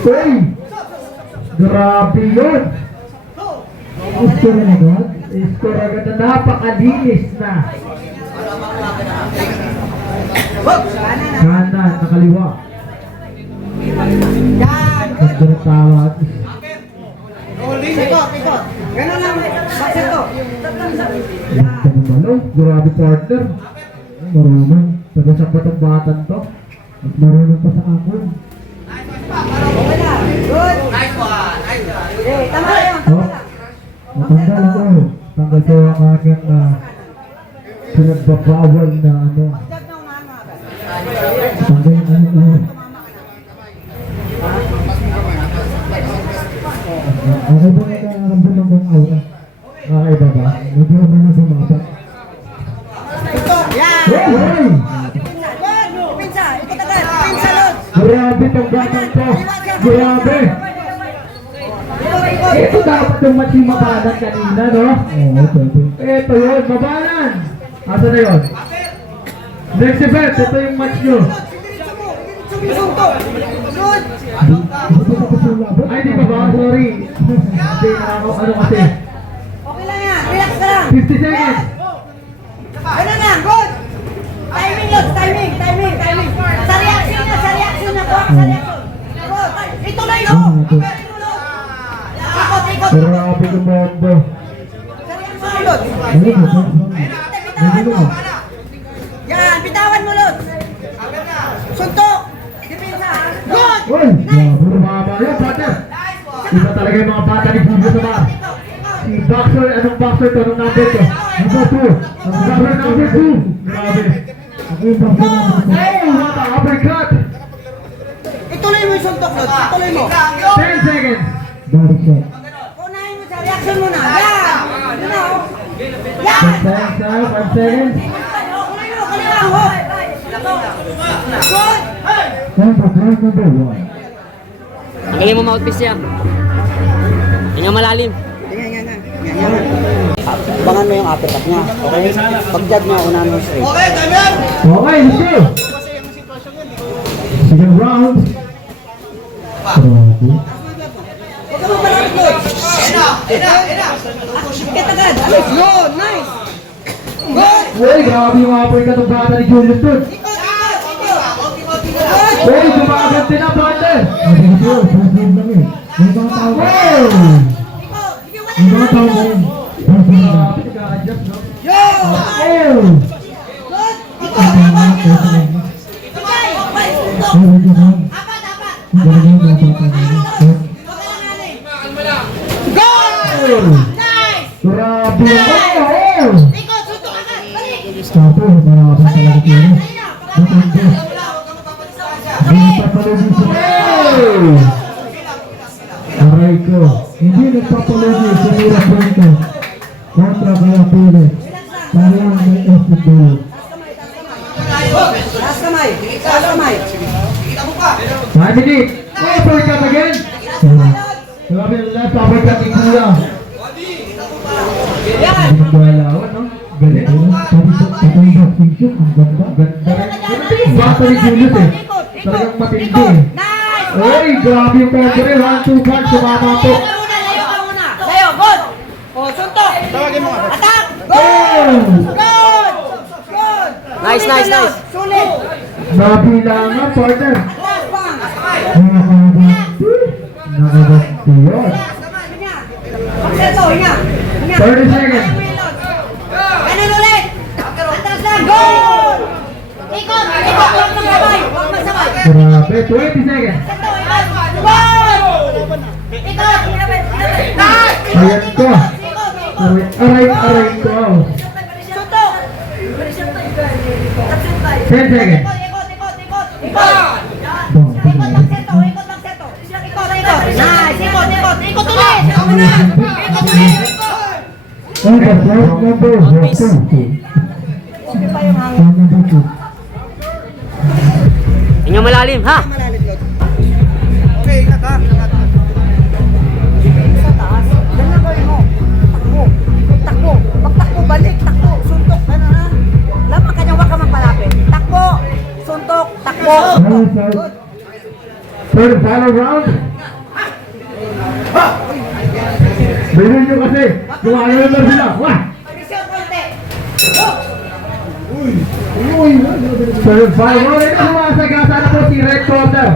Uy! Grabe yun! Score na agad. Score agad na napakalinis na. Kanan, nakaliwa. Ganda ng tawag. Ikot, ikot. Ganun lang. Bakit to? Ganda naman oh. Grabe partner. Marunong. Taga sa batang batan to. At marunong pa sa akon. Good. Nice one. Nice one. Eh, tama na yun. Tama na. Matanggal ako. Tanggal ko ang aking uh, pinagbabawal na ano. Pagdag na unahan mo agad. Tanggal yung ano ko. Okay ba nakaramdam ng bang aura? Nakaiba ba? Medyo ako na bumaba. Ikot. Yan. Hey! Hey! Good. Pinsa. Ikot agad. Pinsa, Lord. Grabe tong batang to. Grabe! Ito dapat yung matching mabalan kanina, no? Oo, pwede. Ito yun, mabalan! Asa na yun? Next event, ito yung match nyo. Yung yung. Ay, di ba ba? Sorry. Hindi, ano, ano kasi? Okay lang yan. Relax ka lang. 50 seconds. Ganun lang. Good. Timing, Lord. Timing. Timing. Timing. Sa reaction na. Sa reaction na. Kuha ka sa reaction. Good. Ituloy mo. Ikot, ikot. Grabe kumando. Sa reaction mo, Lord. Ano ba? Bitawan mo. Yan, bitawan mo, Lord. Suntok. Good. Uy! Bumaba yun, partner. Iba talaga yung mga bata ni Julio sa bar. Si boxer, anong boxer to? Anong number to? Number 2. Ang boxer number 2. Grabe. Ako yung bakit na ako. Oh, what a uppercut! Ituloy mo yung suntok, Lord. Ituloy mo. 10 seconds. Body shot. Unahin mo sa reaction mo na. Yan. Yun na. 10 Yan. seconds na, 5 seconds. Unahin mo, kaliwa, oh. Good. Time for round number one. Ang galing mo mouthpiece yan. Hinga malalim. Bangan mo yung uppercut niya. Okay? Pag-jab niya, unahan mo straight. Okay, let's go. Second round. Huwag ka mo malapit, Lord. Akit agad. Alis. Good. Nice. Good. Uy, grabe yung uppercut ng bata ni Julius dun. Ikot, ikot, ikot. Good. Uy, sumaganti na, partner. Ito, round lang eh. May mga tao. Wala May mga tao na rin. Yo. Oh! Ka. Nice. Grabe! Oh! Suntok agad. Balik. Tapo, marami sa lagi Yan. yun. Ayun na. Palapit. Hindi Okay. nagpapalogi sa Hey! aray ko. Hindi nagpapalogi sa Mira Puerto. Kontra kaya pili. Parang may FPW. Taas kamay. Taas kamay. Five minutes. Oh, uppercut again. Grabe yung left uppercut ni Kuya. Yan. Magdalawan, no? Galing. Ayun, pati sa pati yung boxing shoot. Ang ganda. Ganda rin. Ganda yung Talagang matindi. Nice. Uy, grabe yung counter eh. One, two, punch. Sumama po. Layo ka muna, layo ka muna. Layo, good. O, suntok. Tawagin mo. Attack. Oh! Good. Good. Nice, nice, nice. Sulit. Nabilangan, partner. Attack, bang. Nakaganti yun. Hinga. Pagseto, hinga. Hinga. 30 seconds. Ganun ulit. Atras lang. Good. Ikot. Ikot. Huwag masabay. Huwag masabay. Grabe. 20 seconds. Seto, ikot. Good. Ikot. Nice. Ayan ko. Ikot. Ikot. Aray, aray ko. Suntok. 10 seconds. Ikot, ikot, ikot, ikot. Ikot. Bang, Ikot lang seto, ikot lang seto. Ikot, ikot. Nice, ikot, ikot. Ikot ulit. Ikot ulit. And the round number one. Two. Okay pa yung hangin. Round number two. Hinga malalim, ha? Sa taas. Ang gawin mo. Takbo. Takbo. Pagtakbo, balik. Takbo. Suntok. Ganun mo, kanya wag ka magpalapit. Takbo. Suntok. Takbo. Third final round. Bilhin nyo kasi. Kumano na lang sila. Wah! Pag-isip konti. Third final round. Ito sumasagasa na po si Red Corner.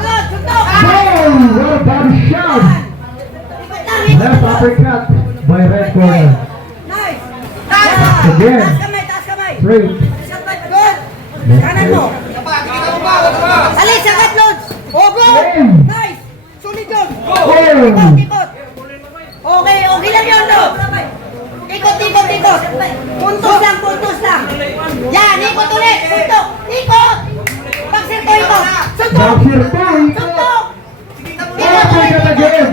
What a body shot! Left uppercut by Red Corner. Nice! Again. Straight. Kanan mo. Alis, sagat, Lods! Oh, good! Nice! Sulit yun! Ikot, ikot! Okay, okay lang yun, Lods! Ikot, ikot, ikot! Puntos lang, puntos lang! Yan, ikot ulit! Suntok! Ikot! Baksir ko, ikot! Suntok! Boxer po. Suntok! Uppercut again.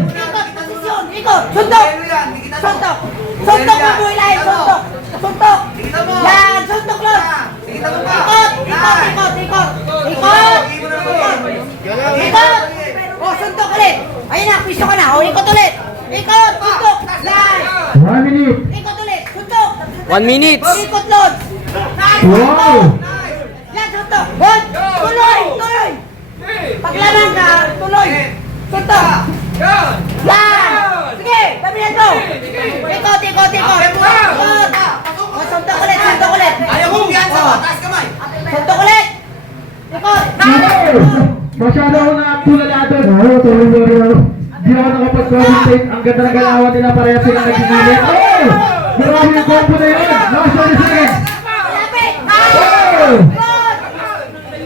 Ikot! Suntok! Suntok! Suntok mo mo ilahin! Suntok! Suntok! Yan! Suntok lang! Ikot! Ikot! Ikot! Ikot! Ikot! Ikot! O, suntok ulit! Ayun na, piso ka na! O, ikot ulit! Ikot! Suntok! Yan! One minute. Ikot ulit! Suntok! One minute. Ikot, Lods! Wow! Yan, suntok! Good! Tuloy! Tuloy! Paglaman ka, tuloy! Suntok! Yan! Sige! Pabilihan mo! Ikot, ikot, ikot! Ikot! O, suntok ulit, suntok ulit! Ayaw mo yan sa O, taas kamay. Suntok ulit! Ikot! Masyado ako nakatulala doon. Oo, tuloy mo rin ako. Di ako nakapag-commentate. Ang ganda ng galawan nila. Pareha sila nagsigilit. Oh! Grabe yung combo na yun. Last 20 seconds. Oh!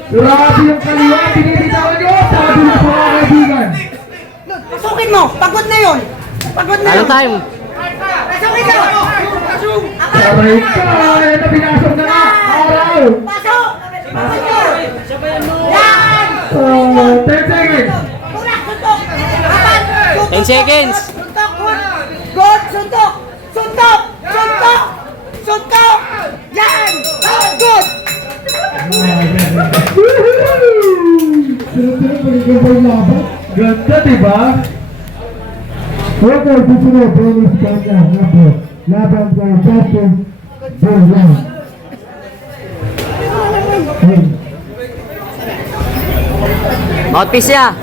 Grabe yung kaliwa. Pinilitawan nyo. Sabi na sa mga kaibigan. Pasukin mo! Pagod na yun! Pagod na Ano yun! time? Sabay ka. Ito pinasok na. Araw. Pasok! Mo! Yan! Oh, 10 seconds. Tulak! Suntok! Apat! Suntok! 10 seconds. Good! Suntok! Suntok! Suntok! Suntok! Yan! Good! Ganda, diba? Okay, susunod, bonus kanya, number. Laban kay Justin Burlan. Mouthpiece siya.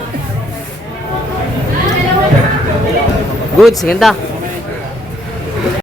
Good, ganda.